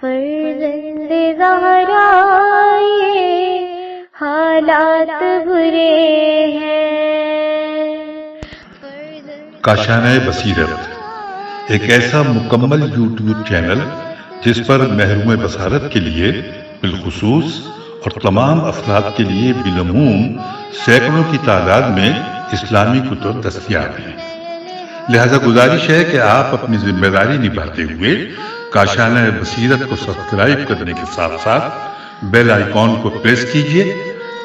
فرزند زہرا یہ حالات برے ہیں۔ کاشانہ بصیرت ایک ایسا مکمل یوٹیوب چینل جس پر محروم بصارت کے لیے بالخصوص اور تمام افراد کے لیے بالعموم سینکڑوں کی تعداد میں اسلامی کتب دستیاب ہیں۔ لہذا گزارش ہے کہ آپ اپنی ذمہ داری نبھاتے ہوئے کاشانہ بصیرت کو سبسکرائب کرنے کے ساتھ ساتھ بیل آئیکن کو پریس کیجئے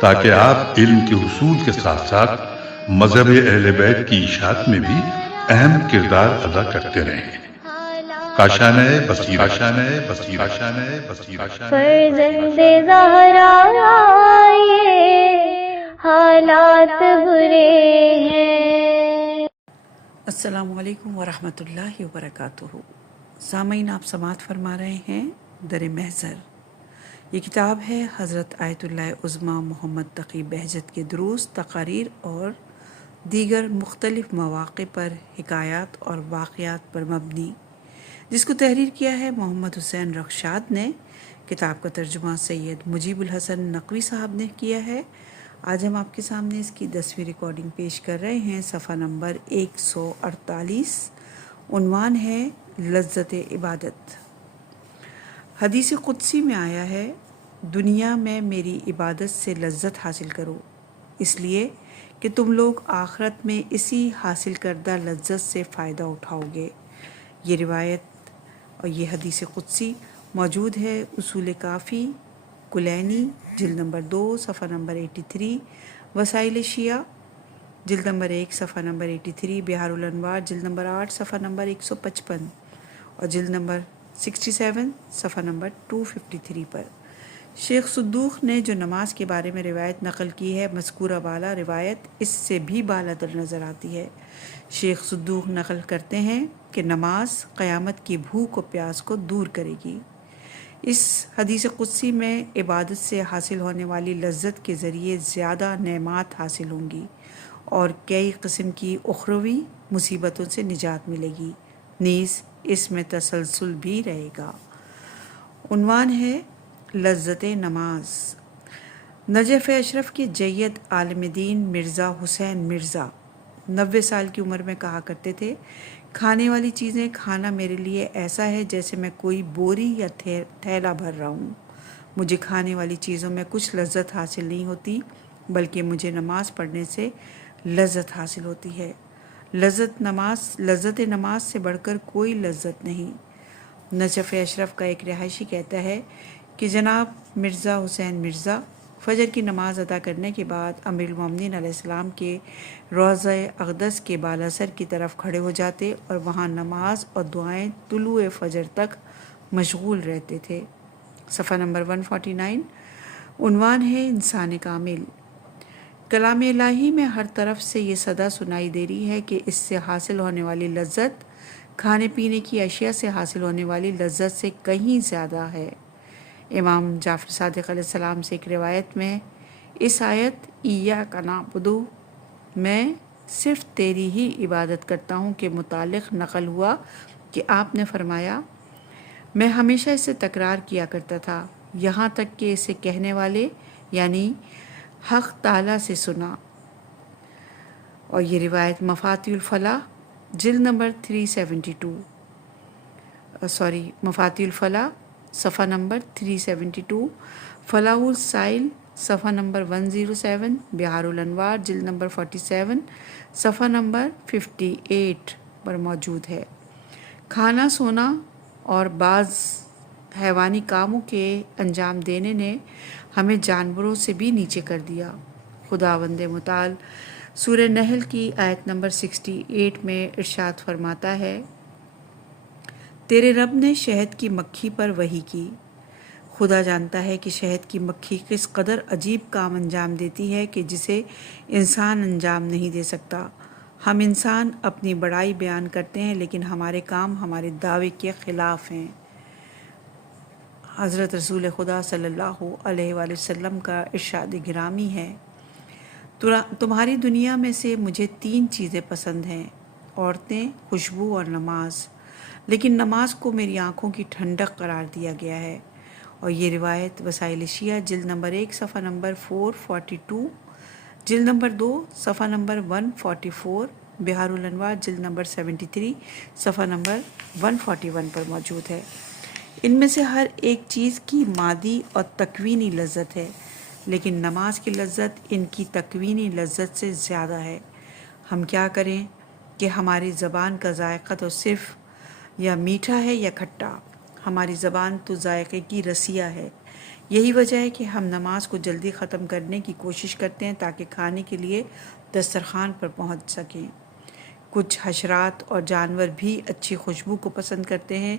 تاکہ آپ علم کے حصول کے ساتھ ساتھ مذہب اہل بیت کی اشاعت میں بھی اہم کردار ادا کرتے رہیں۔ کاشانہ بصیرت۔ فرزند زہرا یہ حالات برے ہیں۔ السلام علیکم ورحمۃ اللہ وبرکاتہ۔ سامعین، آپ سماعت فرما رہے ہیں در محضر۔ یہ کتاب ہے حضرت آیت اللہ عظمیٰ محمد تقی بہجت کے دروس، تقاریر اور دیگر مختلف مواقع پر حکایات اور واقعات پر مبنی، جس کو تحریر کیا ہے محمد حسین رخشاد نے۔ کتاب کا ترجمہ سید مجیب الحسن نقوی صاحب نے کیا ہے۔ آج ہم آپ کے سامنے اس کی 10ویں ریکارڈنگ پیش کر رہے ہیں۔ صفحہ نمبر 148، عنوان ہے لذت عبادت۔ حدیث قدسی میں آیا ہے، دنیا میں میری عبادت سے لذت حاصل کرو، اس لیے کہ تم لوگ آخرت میں اسی حاصل کردہ لذت سے فائدہ اٹھاؤ گے۔ یہ روایت اور یہ حدیث قدسی موجود ہے اصول کافی کلینی جلد نمبر 2 صفحہ نمبر 83، وسائل شیعہ جلد نمبر 1 صفحہ نمبر 83، بہار الانوار جلد نمبر 8 صفحہ نمبر 155 اور جلد نمبر 67 صفحہ نمبر 253 پر۔ شیخ صدوق نے جو نماز کے بارے میں روایت نقل کی ہے، مذکورہ بالا روایت اس سے بھی بالا تر نظر آتی ہے۔ شیخ صدوق نقل کرتے ہیں کہ نماز قیامت کی بھوک و پیاس کو دور کرے گی۔ اس حدیث قدسی میں عبادت سے حاصل ہونے والی لذت کے ذریعے زیادہ نعمات حاصل ہوں گی اور کئی قسم کی اخروی مصیبتوں سے نجات ملے گی، نیز اس میں تسلسل بھی رہے گا۔ عنوان ہے لذت نماز۔ نجف اشرف کے جید عالم دین مرزا حسین مرزا 90 سال کی عمر میں کہا کرتے تھے، کھانے والی چیزیں کھانا میرے لیے ایسا ہے جیسے میں کوئی بوری یا تھیلا بھر رہا ہوں۔ مجھے کھانے والی چیزوں میں کچھ لذت حاصل نہیں ہوتی، بلکہ مجھے نماز پڑھنے سے لذت حاصل ہوتی ہے۔ لذت نماز سے بڑھ کر کوئی لذت نہیں۔ نجف اشرف کا ایک رہائشی کہتا ہے کہ جناب مرزا حسین مرزا فجر کی نماز ادا کرنے کے بعد امیر المومنین علیہ السلام کے روضہ اقدس کے بالاثر کی طرف کھڑے ہو جاتے اور وہاں نماز اور دعائیں طلوع فجر تک مشغول رہتے تھے۔ صفحہ نمبر 149، عنوان ہے انسان کامل۔ کلام الہی میں ہر طرف سے یہ صدا سنائی دے رہی ہے کہ اس سے حاصل ہونے والی لذت کھانے پینے کی اشیاء سے حاصل ہونے والی لذت سے کہیں زیادہ ہے۔ امام جعفر صادق علیہ السلام سے ایک روایت میں اس آیت ایاک نعبد، میں صرف تیری ہی عبادت کرتا ہوں کے متعلق نقل ہوا کہ آپ نے فرمایا، میں ہمیشہ اسے تکرار کیا کرتا تھا یہاں تک کہ اسے کہنے والے یعنی حق تعالیٰ سے سنا۔ اور یہ روایت مفاتیح الفلاح جلد نمبر 372 مفاتیح الفلاح صفحہ نمبر 372، فلاح السائل صفحہ نمبر 107، بہار الانوار جلد نمبر 47 صفحہ نمبر 58 پر موجود ہے۔ کھانا، سونا اور بعض حیوانی کاموں کے انجام دینے نے ہمیں جانوروں سے بھی نیچے کر دیا۔ خداوند متعال سورہ نحل کی آیت نمبر 68 میں ارشاد فرماتا ہے، تیرے رب نے شہد کی مکھی پر وحی کی۔ خدا جانتا ہے کہ شہد کی مکھی کس قدر عجیب کام انجام دیتی ہے کہ جسے انسان انجام نہیں دے سکتا۔ ہم انسان اپنی بڑائی بیان کرتے ہیں لیکن ہمارے کام ہمارے دعوے کے خلاف ہیں۔ حضرت رسول خدا صلی اللہ علیہ وآلہ وسلم کا ارشاد گرامی ہے، تمہاری دنیا میں سے مجھے 3 چیزیں پسند ہیں، عورتیں، خوشبو اور نماز۔ لیکن نماز کو میری آنکھوں کی ٹھنڈک قرار دیا گیا ہے۔ اور یہ روایت وسائل شیعہ جلد نمبر 1 صفحہ نمبر 442، جلد نمبر 2 صفحہ نمبر 144، بہار الانوار جلد نمبر 73 صفحہ نمبر 141 پر موجود ہے۔ ان میں سے ہر ایک چیز کی مادی اور تکوینی لذت ہے، لیکن نماز کی لذت ان کی تکوینی لذت سے زیادہ ہے۔ ہم کیا کریں کہ ہماری زبان کا ذائقہ تو صرف یا میٹھا ہے یا کھٹا، ہماری زبان تو ذائقے کی رسیا ہے۔ یہی وجہ ہے کہ ہم نماز کو جلدی ختم کرنے کی کوشش کرتے ہیں تاکہ کھانے کے لیے دسترخوان پر پہنچ سکیں۔ کچھ حشرات اور جانور بھی اچھی خوشبو کو پسند کرتے ہیں۔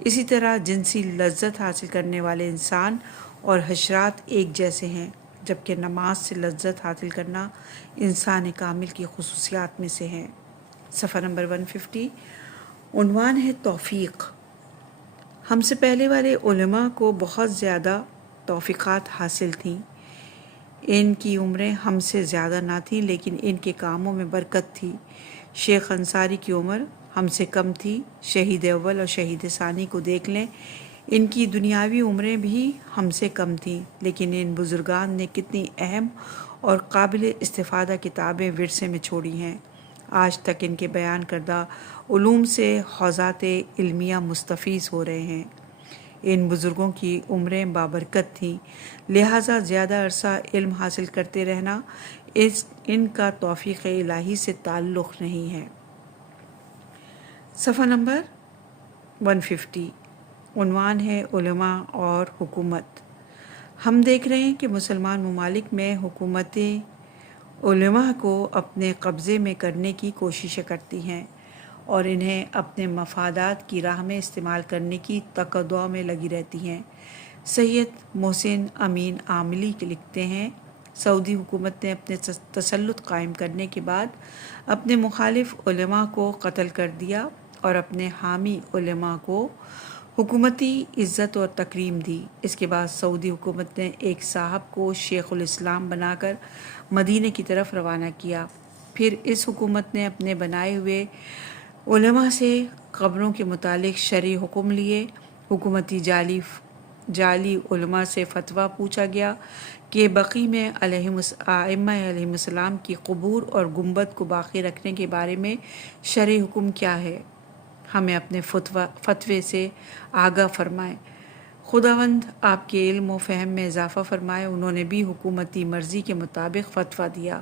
اسی طرح جنسی لذت حاصل کرنے والے انسان اور حشرات ایک جیسے ہیں، جبکہ نماز سے لذت حاصل کرنا انسان کامل کی خصوصیات میں سے ہے۔ صفحہ نمبر 150، عنوان ہے توفیق۔ ہم سے پہلے والے علماء کو بہت زیادہ توفیقات حاصل تھیں۔ ان کی عمریں ہم سے زیادہ نہ تھیں، لیکن ان کے کاموں میں برکت تھی۔ شیخ انصاری کی عمر ہم سے کم تھی۔ شہید اول اور شہید ثانی کو دیکھ لیں، ان کی دنیاوی عمریں بھی ہم سے کم تھیں، لیکن ان بزرگان نے کتنی اہم اور قابل استفادہ کتابیں ورثے میں چھوڑی ہیں۔ آج تک ان کے بیان کردہ علوم سے حوزات علمیہ مستفیض ہو رہے ہیں۔ ان بزرگوں کی عمریں بابرکت تھیں، لہٰذا زیادہ عرصہ علم حاصل کرتے رہنا ان کا توفیق الہی سے تعلق نہیں ہے۔ صفحہ نمبر 150، عنوان ہے علماء اور حکومت۔ ہم دیکھ رہے ہیں کہ مسلمان ممالک میں حکومتیں علماء کو اپنے قبضے میں کرنے کی کوششیں کرتی ہیں اور انہیں اپنے مفادات کی راہ میں استعمال کرنے کی تقاضا میں لگی رہتی ہیں۔ سید محسن امین عاملی لکھتے ہیں، سعودی حکومت نے اپنے تسلط قائم کرنے کے بعد اپنے مخالف علماء کو قتل کر دیا اور اپنے حامی علماء کو حکومتی عزت اور تکریم دی۔ اس کے بعد سعودی حکومت نے ایک صاحب کو شیخ الاسلام بنا کر مدینے کی طرف روانہ کیا۔ پھر اس حکومت نے اپنے بنائے ہوئے علماء سے قبروں کے متعلق شرعی حکم لیے۔ حکومتی جعلی علماء سے فتویٰ پوچھا گیا کہ بقیع میں ائمہ علیہم السلام کی قبور اور گنبد کو باقی رکھنے کے بارے میں شرعی حکم کیا ہے، ہمیں اپنے فتوے سے آگاہ فرمائیں۔ خداوند آپ کے علم و فہم میں اضافہ فرمائے۔ انہوں نے بھی حکومتی مرضی کے مطابق فتویٰ دیا۔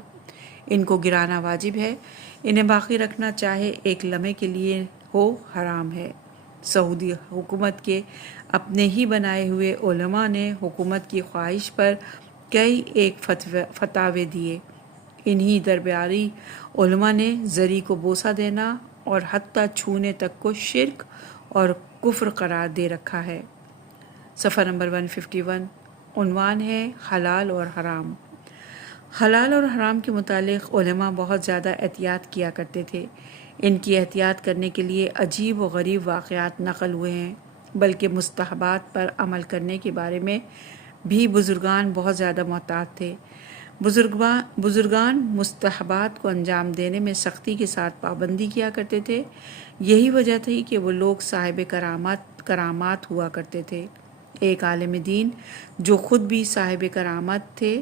ان کو گرانا واجب ہے، انہیں باقی رکھنا چاہے ایک لمحے کے لیے ہو حرام ہے۔ سعودی حکومت کے اپنے ہی بنائے ہوئے علماء نے حکومت کی خواہش پر کئی ایک فتاوے دیے۔ انہی درباری علماء نے زری کو بوسہ دینا اور حتیٰ چھونے تک کو شرک اور کفر قرار دے رکھا ہے۔ صفحہ نمبر 151، عنوان ہے حلال اور حرام۔ حلال اور حرام کے متعلق علماء بہت زیادہ احتیاط کیا کرتے تھے۔ ان کی احتیاط کرنے کے لیے عجیب و غریب واقعات نقل ہوئے ہیں، بلکہ مستحبات پر عمل کرنے کے بارے میں بھی بزرگان بہت زیادہ محتاط تھے۔ بزرگان مستحبات کو انجام دینے میں سختی کے ساتھ پابندی کیا کرتے تھے۔ یہی وجہ تھی کہ وہ لوگ صاحب کرامات ہوا کرتے تھے۔ ایک عالم دین جو خود بھی صاحب کرامت تھے،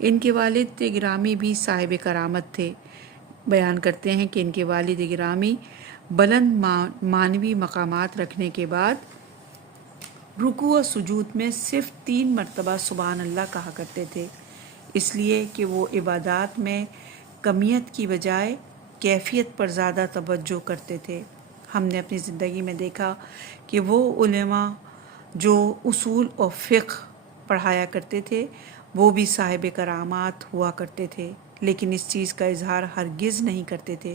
ان کے والد گرامی بھی صاحب کرامت تھے، بیان کرتے ہیں کہ ان کے والد گرامی بلند معنوی مقامات رکھنے کے بعد رکوع و سجود میں صرف 3 مرتبہ سبحان اللہ کہا کرتے تھے، اس لیے کہ وہ عبادات میں کمیت کی بجائے کیفیت پر زیادہ توجہ کرتے تھے۔ ہم نے اپنی زندگی میں دیکھا کہ وہ علماء جو اصول و فقہ پڑھایا کرتے تھے وہ بھی صاحب کرامات ہوا کرتے تھے، لیکن اس چیز کا اظہار ہرگز نہیں کرتے تھے۔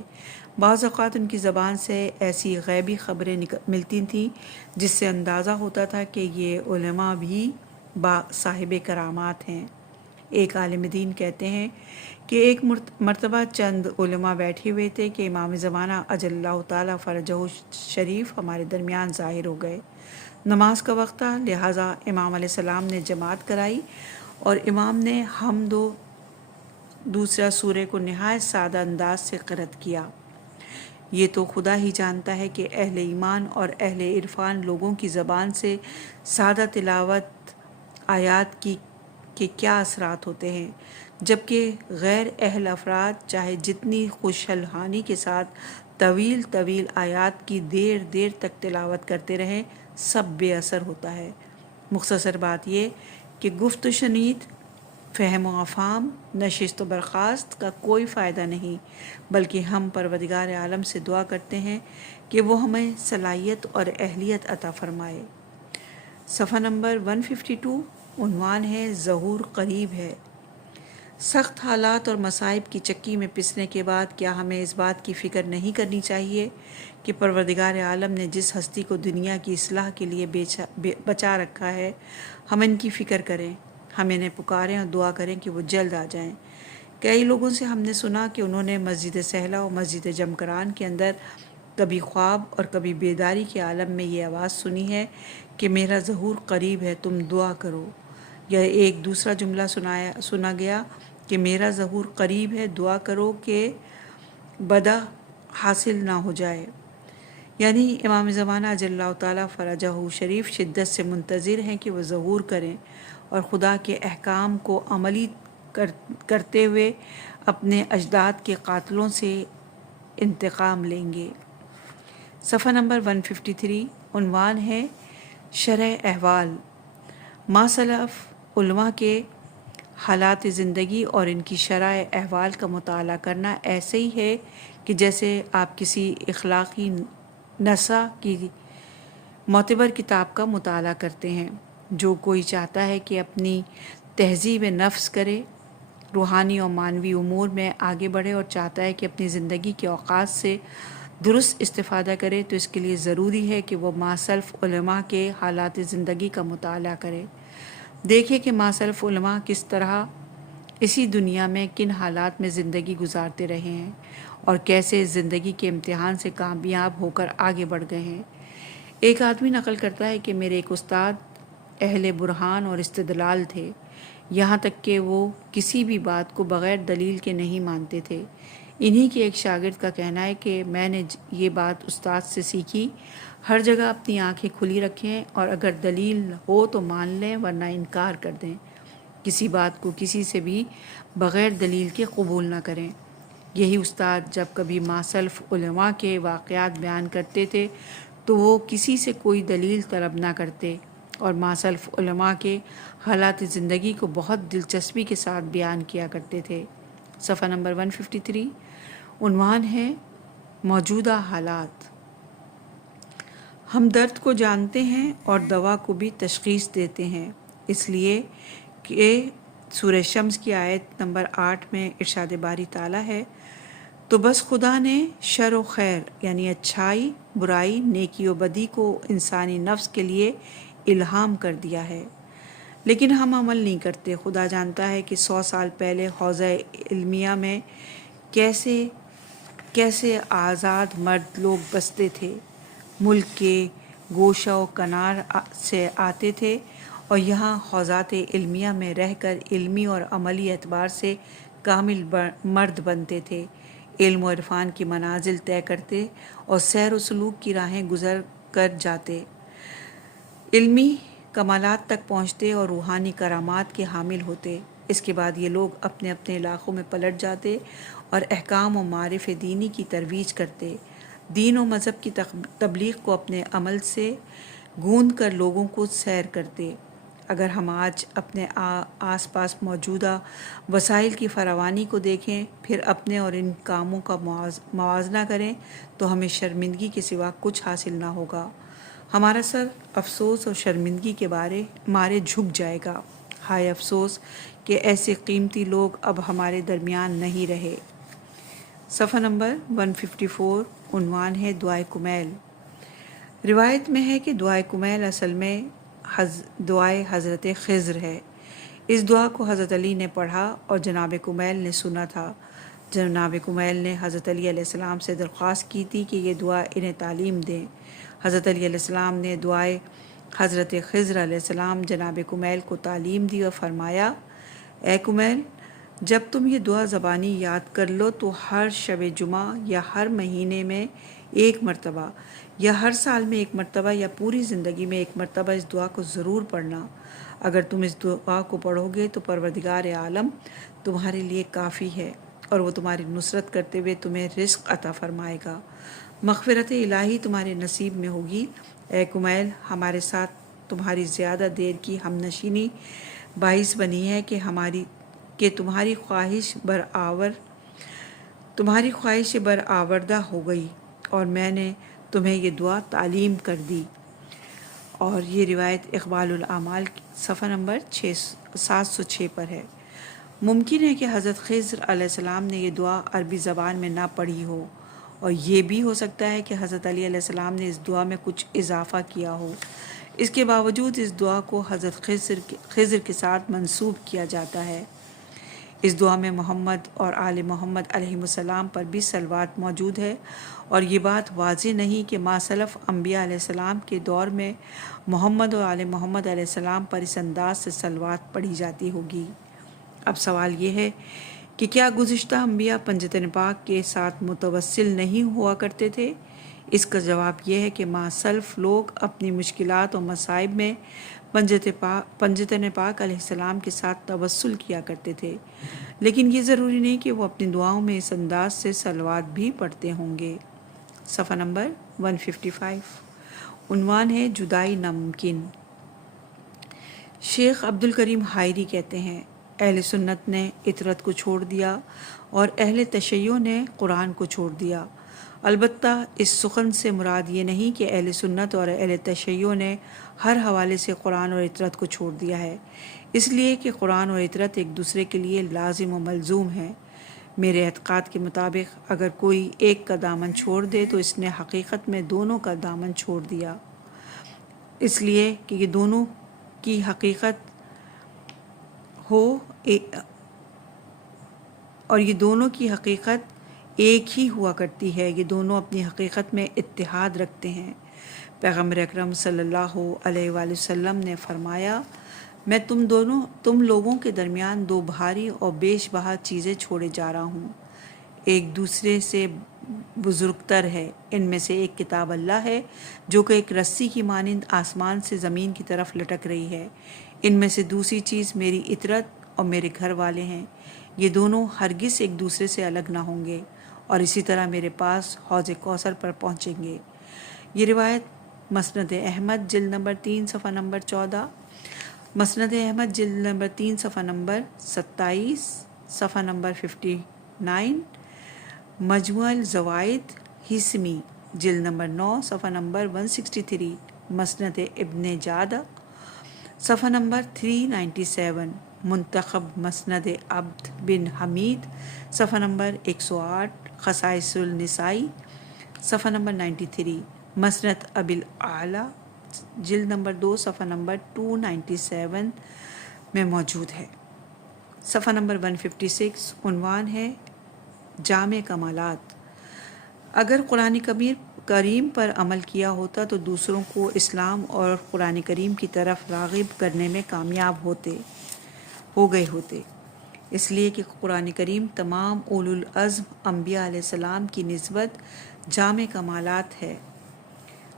بعض اوقات ان کی زبان سے ایسی غیبی خبریں ملتی تھیں جس سے اندازہ ہوتا تھا کہ یہ علماء بھی صاحب کرامات ہیں۔ ایک عالم دین کہتے ہیں کہ ایک مرتبہ چند علماء بیٹھے ہوئے تھے کہ امام زمانہ اجل اللہ تعالیٰ فرجہ شریف ہمارے درمیان ظاہر ہو گئے۔ نماز کا وقت تھا، لہٰذا امام علیہ السلام نے جماعت کرائی اور امام نے حمد و دوسرا سورہ کو نہایت سادہ انداز سے قرأت کیا۔ یہ تو خدا ہی جانتا ہے کہ اہل ایمان اور اہل عرفان لوگوں کی زبان سے سادہ تلاوت آیات کی کے کیا اثرات ہوتے ہیں، جبکہ غیر اہل افراد چاہے جتنی خوشحالانی کے ساتھ طویل طویل آیات کی دیر دیر تک تلاوت کرتے رہیں سب بے اثر ہوتا ہے۔ مختصر بات یہ کہ گفت و شنید، فہم و افہام، نشست و برخاست کا کوئی فائدہ نہیں، بلکہ ہم پروردگار عالم سے دعا کرتے ہیں کہ وہ ہمیں صلاحیت اور اہلیت عطا فرمائے۔ صفحہ نمبر 152، عنوان ہے ظہور قریب ہے۔ سخت حالات اور مصائب کی چکی میں پسنے کے بعد کیا ہمیں اس بات کی فکر نہیں کرنی چاہیے کہ پروردگار عالم نے جس ہستی کو دنیا کی اصلاح کے لیے بچا رکھا ہے، ہم ان کی فکر کریں، ہم انہیں پکاریں اور دعا کریں کہ وہ جلد آ جائیں۔ کئی لوگوں سے ہم نے سنا کہ انہوں نے مسجد سہلہ اور مسجد جمکران کے اندر کبھی خواب اور کبھی بیداری کے عالم میں یہ آواز سنی ہے کہ میرا ظہور قریب ہے، تم دعا کرو، یا ایک دوسرا جملہ سنا گیا کہ میرا ظہور قریب ہے، دعا کرو کہ بدا حاصل نہ ہو جائے۔ یعنی امام زمانہ اجل اللہ تعالیٰ فرجہ شریف شدت سے منتظر ہیں کہ وہ ظہور کریں اور خدا کے احکام کو عملی کرتے ہوئے اپنے اجداد کے قاتلوں سے انتقام لیں گے۔ صفحہ نمبر 153، عنوان ہے شرح احوال۔ ما سلف علماء کے حالات زندگی اور ان کی شرح احوال کا مطالعہ کرنا ایسے ہی ہے کہ جیسے آپ کسی اخلاقی نصح کی معتبر کتاب کا مطالعہ کرتے ہیں۔ جو کوئی چاہتا ہے کہ اپنی تہذیب نفس کرے، روحانی اور معنوی امور میں آگے بڑھے اور چاہتا ہے کہ اپنی زندگی کے اوقات سے درست استفادہ کرے، تو اس کے لیے ضروری ہے کہ وہ ماسلف علماء کے حالات زندگی کا مطالعہ کرے، دیکھے کہ ماسلف علماء کس طرح اسی دنیا میں کن حالات میں زندگی گزارتے رہے ہیں اور کیسے زندگی کے امتحان سے کامیاب ہو کر آگے بڑھ گئے ہیں۔ ایک آدمی نقل کرتا ہے کہ میرے ایک استاد اہل برہان اور استدلال تھے، یہاں تک کہ وہ کسی بھی بات کو بغیر دلیل کے نہیں مانتے تھے۔ انہی کے ایک شاگرد کا کہنا ہے کہ میں نے یہ بات استاد سے سیکھی، ہر جگہ اپنی آنکھیں کھلی رکھیں اور اگر دلیل ہو تو مان لیں ورنہ انکار کر دیں، کسی بات کو کسی سے بھی بغیر دلیل کے قبول نہ کریں۔ یہی استاد جب کبھی ماسلف علماء کے واقعات بیان کرتے تھے تو وہ کسی سے کوئی دلیل طلب نہ کرتے اور ماسلف علماء کے حالات زندگی کو بہت دلچسپی کے ساتھ بیان کیا کرتے تھے۔ صفحہ نمبر 153، عنوان ہے موجودہ حالات۔ ہم درد کو جانتے ہیں اور دوا کو بھی تشخیص دیتے ہیں، اس لیے کہ سورہ شمس کی آیت نمبر 8 میں ارشاد باری تعالیٰ ہے، تو بس خدا نے شر و خیر یعنی اچھائی برائی نیکی و بدی کو انسانی نفس کے لیے الہام کر دیا ہے، لیکن ہم عمل نہیں کرتے۔ خدا جانتا ہے کہ 100 سال پہلے حوزہ علمیہ میں کیسے آزاد مرد لوگ بستے تھے، ملک کے گوشہ و کنار سے آتے تھے اور یہاں حوزات علمیہ میں رہ کر علمی اور عملی اعتبار سے کامل مرد بنتے تھے، علم و عرفان کی منازل طے کرتے اور سیر و سلوک کی راہیں گزر کر جاتے، علمی کمالات تک پہنچتے اور روحانی کرامات کے حامل ہوتے۔ اس کے بعد یہ لوگ اپنے اپنے علاقوں میں پلٹ جاتے اور احکام و معارف دینی کی ترویج کرتے، دین و مذہب کی تبلیغ کو اپنے عمل سے گوند کر لوگوں کو سیر کرتے۔ اگر ہم آج اپنے آس پاس موجودہ وسائل کی فراوانی کو دیکھیں، پھر اپنے اور ان کاموں کا موازنہ کریں تو ہمیں شرمندگی کے سوا کچھ حاصل نہ ہوگا۔ ہمارا سر افسوس اور شرمندگی کے مارے جھک جائے گا۔ ہائے افسوس کہ ایسے قیمتی لوگ اب ہمارے درمیان نہیں رہے۔ صفحہ نمبر 154، عنوان ہے دعائے کمیل۔ روایت میں ہے کہ دعائے کمیل اصل میں دعائے حضرت خضر ہے۔ اس دعا کو حضرت علی نے پڑھا اور جناب کمیل نے سنا تھا۔ جناب کمیل نے حضرت علی علیہ السلام سے درخواست کی تھی کہ یہ دعا انہیں تعلیم دیں۔ حضرت علی علیہ السلام نے دعائے حضرت خضر علیہ السلام جناب کمیل کو تعلیم دی اور فرمایا، اے کمیل، جب تم یہ دعا زبانی یاد کر لو تو ہر شب جمعہ یا ہر مہینے میں ایک مرتبہ یا ہر سال میں ایک مرتبہ یا پوری زندگی میں ایک مرتبہ اس دعا کو ضرور پڑھنا۔ اگر تم اس دعا کو پڑھو گے تو پروردگار عالم تمہارے لیے کافی ہے اور وہ تمہاری نصرت کرتے ہوئے تمہیں رزق عطا فرمائے گا۔ مغفرت الہی تمہارے نصیب میں ہوگی۔ اے کمیل، ہمارے ساتھ تمہاری زیادہ دیر کی ہم نشینی باعث بنی ہے کہ تمہاری خواہش برآوردہ ہو گئی اور میں نے تمہیں یہ دعا تعلیم کر دی۔ اور یہ روایت اقبال الاعمال صفحہ نمبر 706 پر ہے۔ ممکن ہے کہ حضرت خضر علیہ السلام نے یہ دعا عربی زبان میں نہ پڑھی ہو، اور یہ بھی ہو سکتا ہے کہ حضرت علی علیہ السلام نے اس دعا میں کچھ اضافہ کیا ہو۔ اس کے باوجود اس دعا کو حضرت خضر کے ساتھ منسوب کیا جاتا ہے۔ اس دعا میں محمد اور آل محمد علیہ السلام پر بھی صلوات موجود ہے، اور یہ بات واضح نہیں کہ ما سلف انبیاء علیہ السلام کے دور میں محمد اور آل محمد علیہ السلام پر اس انداز سے صلوات پڑھی جاتی ہوگی۔ اب سوال یہ ہے کہ کیا گزشتہ انبیاء پنجتن پاک کے ساتھ متوسل نہیں ہوا کرتے تھے؟ اس کا جواب یہ ہے کہ ما سلف لوگ اپنی مشکلات اور مصائب میں پنجتن پاک علیہ السلام کے ساتھ توسل کیا کرتے تھے، لیکن یہ ضروری نہیں کہ وہ اپنی دعاؤں میں اس انداز سے صلوات بھی پڑھتے ہوں گے۔ صفحہ نمبر 155، عنوان ہے جدائی ناممکن۔ شیخ عبد الکریم حائری کہتے ہیں، اہل سنت نے اطرت کو چھوڑ دیا اور اہل تشیع نے قرآن کو چھوڑ دیا۔ البتہ اس سخن سے مراد یہ نہیں کہ اہل سنت اور اہل تشیع نے ہر حوالے سے قرآن اور اطرت کو چھوڑ دیا ہے، اس لیے کہ قرآن اور اطرت ایک دوسرے کے لیے لازم و ملزوم ہیں۔ میرے اعتقاد کے مطابق اگر کوئی ایک کا دامن چھوڑ دے تو اس نے حقیقت میں دونوں کا دامن چھوڑ دیا، اس لیے کہ یہ دونوں کی حقیقت اور یہ دونوں کی حقیقت ایک ہی ہوا کرتی ہے، یہ دونوں اپنی حقیقت میں اتحاد رکھتے ہیں۔ پیغمبر اکرم صلی اللہ علیہ وآلہ وسلم نے فرمایا، میں تم لوگوں کے درمیان دو بھاری اور بیش بہا چیزیں چھوڑے جا رہا ہوں، ایک دوسرے سے بزرگتر ہے۔ ان میں سے ایک کتاب اللہ ہے جو کہ ایک رسی کی مانند آسمان سے زمین کی طرف لٹک رہی ہے۔ ان میں سے دوسری چیز میری اطرت اور میرے گھر والے ہیں، یہ دونوں ہرگز ایک دوسرے سے الگ نہ ہوں گے، اور اسی طرح میرے پاس حوض کوثر پر پہنچیں گے۔ یہ روایت مسند احمد جلد نمبر 3 صفحہ نمبر 14، مسند احمد جلد نمبر 3 صفحہ نمبر 27، صفحہ نمبر 59، مجموع الزوائد حسمی جلد نمبر 9 صفحہ نمبر 163، مسند ابن جادہ صفحہ نمبر 397، منتخب مسند عبد بن حمید صفحہ نمبر 108، خصائص النسائی صفحہ نمبر 93، مسند ابی الاعلیٰ جلد نمبر 2 صفحہ نمبر 297 میں موجود ہے۔ صفحہ نمبر 156، عنوان ہے جامع کمالات۔ اگر قرآن کریم پر عمل کیا ہوتا تو دوسروں کو اسلام اور قرآن کریم کی طرف راغب کرنے میں کامیاب ہو گئے ہوتے، اس لیے کہ قرآن کریم تمام اولو العزم انبیاء علیہ السلام کی نسبت جامع کمالات ہے۔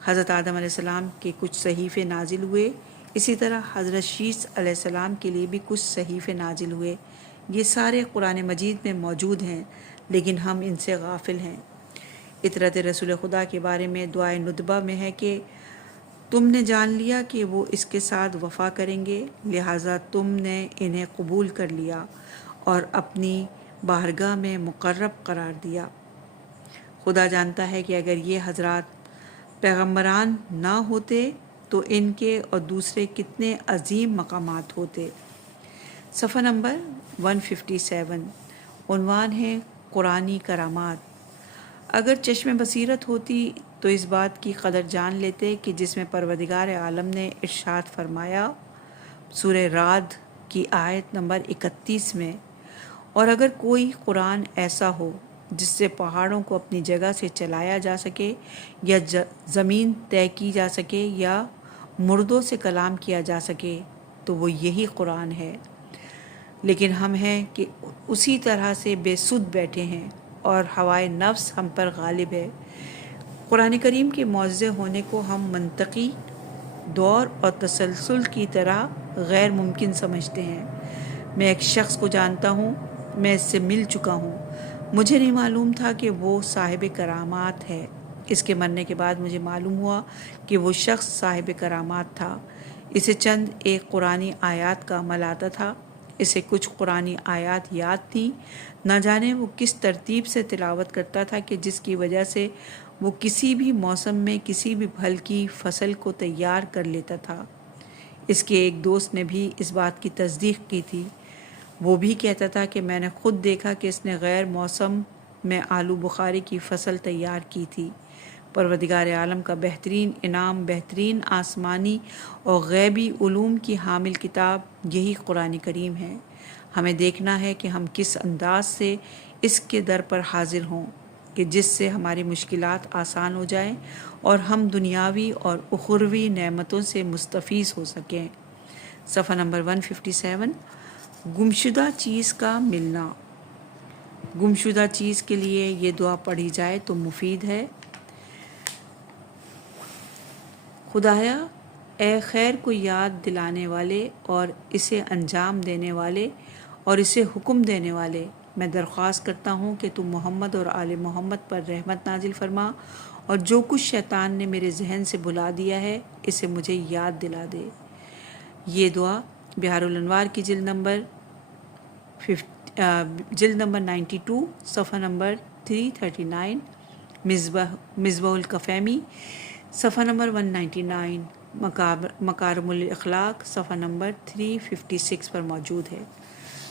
حضرت آدم علیہ السلام کے کچھ صحیفے نازل ہوئے، اسی طرح حضرت شیس علیہ السلام کے لیے بھی کچھ صحیفے نازل ہوئے۔ یہ سارے قرآن مجید میں موجود ہیں، لیکن ہم ان سے غافل ہیں۔ اطرت رسول خدا کے بارے میں دعائے ندبہ میں ہے کہ تم نے جان لیا کہ وہ اس کے ساتھ وفا کریں گے، لہٰذا تم نے انہیں قبول کر لیا اور اپنی بارگاہ میں مقرب قرار دیا۔ خدا جانتا ہے کہ اگر یہ حضرات پیغمبران نہ ہوتے تو ان کے اور دوسرے کتنے عظیم مقامات ہوتے۔ صفحہ نمبر 157، عنوان ہے قرآنی کرامات۔ اگر چشم بصیرت ہوتی تو اس بات کی قدر جان لیتے کہ جس میں پروردگار عالم نے ارشاد فرمایا سورہ رعد کی آیت نمبر 31 میں، اور اگر کوئی قرآن ایسا ہو جس سے پہاڑوں کو اپنی جگہ سے چلایا جا سکے، یا زمین طے کی جا سکے، یا مردوں سے کلام کیا جا سکے، تو وہ یہی قرآن ہے۔ لیکن ہم ہیں کہ اسی طرح سے بے سود بیٹھے ہیں اور ہوائے نفس ہم پر غالب ہے۔ قرآن کریم کے معجزے ہونے کو ہم منطقی دور اور تسلسل کی طرح غیر ممکن سمجھتے ہیں۔ میں ایک شخص کو جانتا ہوں، میں اس سے مل چکا ہوں، مجھے نہیں معلوم تھا کہ وہ صاحب کرامات ہے۔ اس کے مرنے کے بعد مجھے معلوم ہوا کہ وہ شخص صاحب کرامات تھا۔ اسے چند ایک قرآنی آیات کا عمل آتا تھا، اسے کچھ قرآنی آیات یاد تھیں، نہ جانے وہ کس ترتیب سے تلاوت کرتا تھا کہ جس کی وجہ سے وہ کسی بھی موسم میں کسی بھی پھل کی فصل کو تیار کر لیتا تھا۔ اس کے ایک دوست نے بھی اس بات کی تصدیق کی تھی۔ وہ بھی کہتا تھا کہ میں نے خود دیکھا کہ اس نے غیر موسم میں آلو بخاری کی فصل تیار کی تھی۔ پروردگار عالم کا بہترین انعام، بہترین آسمانی اور غیبی علوم کی حامل کتاب یہی قرآن کریم ہے۔ ہمیں دیکھنا ہے کہ ہم کس انداز سے اس کے در پر حاضر ہوں کہ جس سے ہماری مشکلات آسان ہو جائیں اور ہم دنیاوی اور اخروی نعمتوں سے مستفیض ہو سکیں۔ صفحہ نمبر 157، گمشدہ چیز کا ملنا۔ گمشدہ چیز کے لیے یہ دعا پڑھی جائے تو مفید ہے۔ خدایا، اے خیر کو یاد دلانے والے اور اسے انجام دینے والے اور اسے حکم دینے والے، میں درخواست کرتا ہوں کہ تو محمد اور آل محمد پر رحمت نازل فرما اور جو کچھ شیطان نے میرے ذہن سے بھلا دیا ہے اسے مجھے یاد دلا دے۔ یہ دعا بحار الانوار کی جلد نمبر 92، صفحہ نمبر 339، مصباح الکفیمی، صفحہ نمبر 199، مکارم الاخلاق، صفحہ نمبر 356 پر موجود ہے۔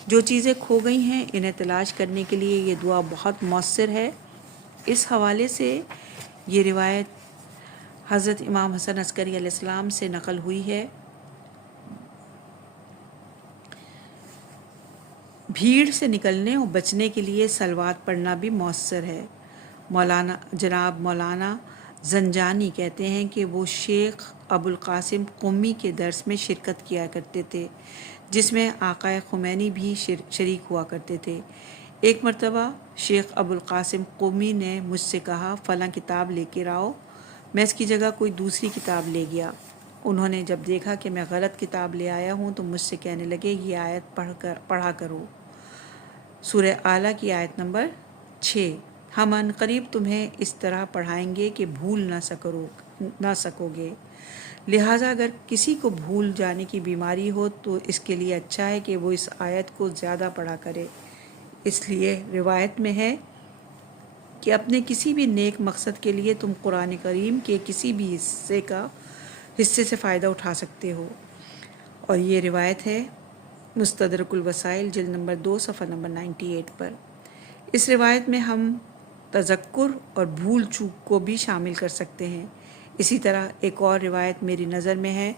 جو چیزیں کھو گئی ہیں انہیں تلاش کرنے کے لیے یہ دعا بہت مؤثر ہے۔ اس حوالے سے یہ روایت حضرت امام حسن عسکری علیہ السلام سے نقل ہوئی ہے۔ بھیڑ سے نکلنے اور بچنے کے لیے صلوات پڑھنا بھی مؤثر ہے۔ جناب مولانا زنجانی کہتے ہیں کہ وہ شیخ ابو القاسم قمی کے درس میں شرکت کیا کرتے تھے، جس میں آقا خمینی بھی شریک ہوا کرتے تھے۔ ایک مرتبہ شیخ ابو القاسم قمی نے مجھ سے کہا فلاں کتاب لے کے آؤ۔ میں اس کی جگہ کوئی دوسری کتاب لے گیا۔ انہوں نے جب دیکھا کہ میں غلط کتاب لے آیا ہوں تو مجھ سے کہنے لگے یہ آیت پڑھا کرو، سورہ اعلیٰ کی آیت نمبر 6، ہم عنقریب تمہیں اس طرح پڑھائیں گے کہ بھول نہ سکو گے، لہٰذا اگر کسی کو بھول جانے کی بیماری ہو تو اس کے لیے اچھا ہے کہ وہ اس آیت کو زیادہ پڑھا کرے۔ اس لیے روایت میں ہے کہ اپنے کسی بھی نیک مقصد کے لیے تم قرآن کریم کے کسی بھی حصے سے فائدہ اٹھا سکتے ہو، اور یہ روایت ہے مستدرک الوسائل جلد نمبر 2 صفحہ نمبر 98 پر۔ اس روایت میں ہم تذکر اور بھول چوک کو بھی شامل کر سکتے ہیں۔ اسی طرح ایک اور روایت میری نظر میں ہے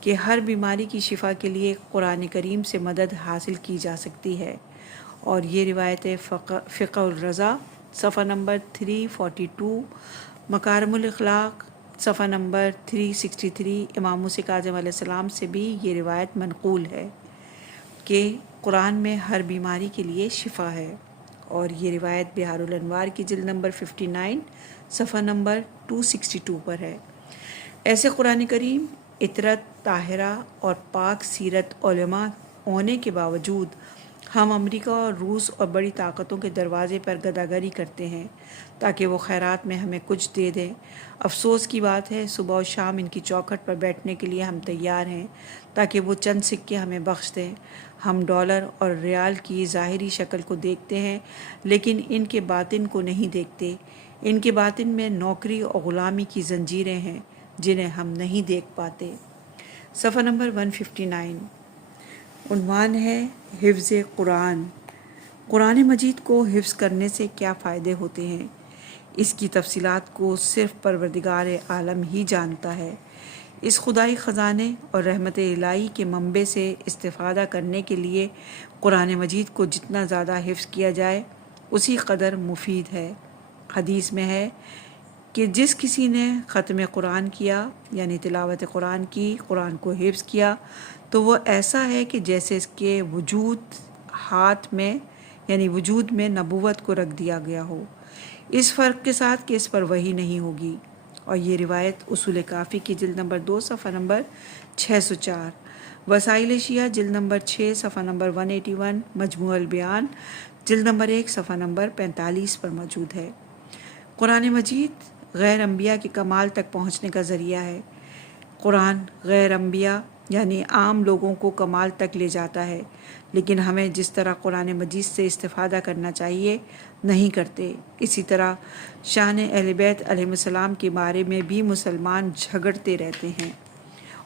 کہ ہر بیماری کی شفا کے لیے قرآن کریم سے مدد حاصل کی جا سکتی ہے، اور یہ روایت فقہ الرضا صفحہ نمبر 342، مکارم الاخلاق صفحہ نمبر 363، امام موسیٰ کاظم علیہ السلام سے بھی یہ روایت منقول ہے کہ قرآن میں ہر بیماری کے لیے شفا ہے، اور یہ روایت بحار الانوار کی جلد نمبر 59 صفحہ نمبر 262 پر ہے۔ ایسے قرآن کریم عطرت طاہرہ اور پاک سیرت علماء ہونے کے باوجود ہم امریکہ اور روس اور بڑی طاقتوں کے دروازے پر گداگری کرتے ہیں تاکہ وہ خیرات میں ہمیں کچھ دے دیں۔ افسوس کی بات ہے صبح و شام ان کی چوکھٹ پر بیٹھنے کے لیے ہم تیار ہیں تاکہ وہ چند سکے ہمیں بخش دیں۔ ہم ڈالر اور ریال کی ظاہری شکل کو دیکھتے ہیں لیکن ان کے باطن کو نہیں دیکھتے۔ ان کے باطن میں نوکری اور غلامی کی زنجیریں ہیں جنہیں ہم نہیں دیکھ پاتے۔ صفحہ نمبر 159، عنوان ہے حفظ قرآن۔ قرآن مجید کو حفظ کرنے سے کیا فائدے ہوتے ہیں؟ اس کی تفصیلات کو صرف پروردگار عالم ہی جانتا ہے۔ اس خدائی خزانے اور رحمت الہی کے منبع سے استفادہ کرنے کے لیے قرآن مجید کو جتنا زیادہ حفظ کیا جائے اسی قدر مفید ہے۔ حدیث میں ہے کہ جس کسی نے ختم قرآن کیا یعنی تلاوت قرآن کی، قرآن کو حفظ کیا، تو وہ ایسا ہے کہ جیسے اس کے وجود صفحات میں یعنی وجود میں نبوت کو رکھ دیا گیا ہو، اس فرق کے ساتھ کہ اس پر وحی نہیں ہوگی۔ اور یہ روایت اصول کافی کی جلد نمبر 2 صفحہ نمبر 604، وسائل شیعہ جلد نمبر 6 صفحہ نمبر 181، مجموع البیان جلد نمبر 1 صفحہ نمبر 45 پر موجود ہے۔ قرآن مجید غیر انبیاء کے کمال تک پہنچنے کا ذریعہ ہے۔ قرآن غیر انبیاء یعنی عام لوگوں کو کمال تک لے جاتا ہے، لیکن ہمیں جس طرح قرآن مجید سے استفادہ کرنا چاہیے نہیں کرتے۔ اسی طرح شان اہل بیت علیہ السلام کے بارے میں بھی مسلمان جھگڑتے رہتے ہیں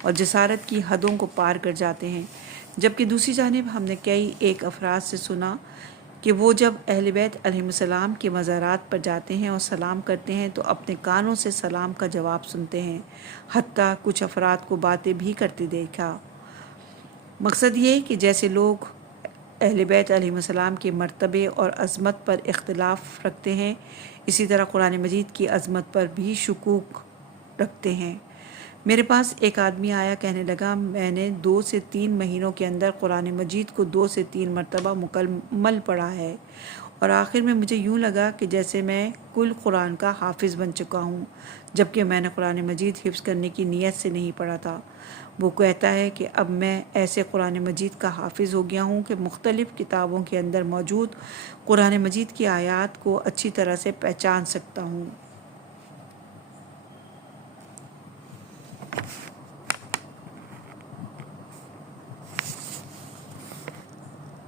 اور جسارت کی حدوں کو پار کر جاتے ہیں، جبکہ دوسری جانب ہم نے کئی ایک افراد سے سنا کہ وہ جب اہل بیت علیہ السلام کے مزارات پر جاتے ہیں اور سلام کرتے ہیں تو اپنے کانوں سے سلام کا جواب سنتے ہیں، حتیٰ کچھ افراد کو باتیں بھی کرتے دیکھا۔ مقصد یہ کہ جیسے لوگ اہل بیت علیہ السلام کے مرتبے اور عظمت پر اختلاف رکھتے ہیں، اسی طرح قرآن مجید کی عظمت پر بھی شکوک رکھتے ہیں۔ میرے پاس ایک آدمی آیا، کہنے لگا میں نے 2 سے 3 مہینوں کے اندر قرآن مجید کو 2 سے 3 مرتبہ مکمل پڑھا ہے، اور آخر میں مجھے یوں لگا کہ جیسے میں کل قرآن کا حافظ بن چکا ہوں، جبکہ میں نے قرآن مجید حفظ کرنے کی نیت سے نہیں پڑھا تھا۔ وہ کہتا ہے کہ اب میں ایسے قرآن مجید کا حافظ ہو گیا ہوں کہ مختلف کتابوں کے اندر موجود قرآن مجید کی آیات کو اچھی طرح سے پہچان سکتا ہوں۔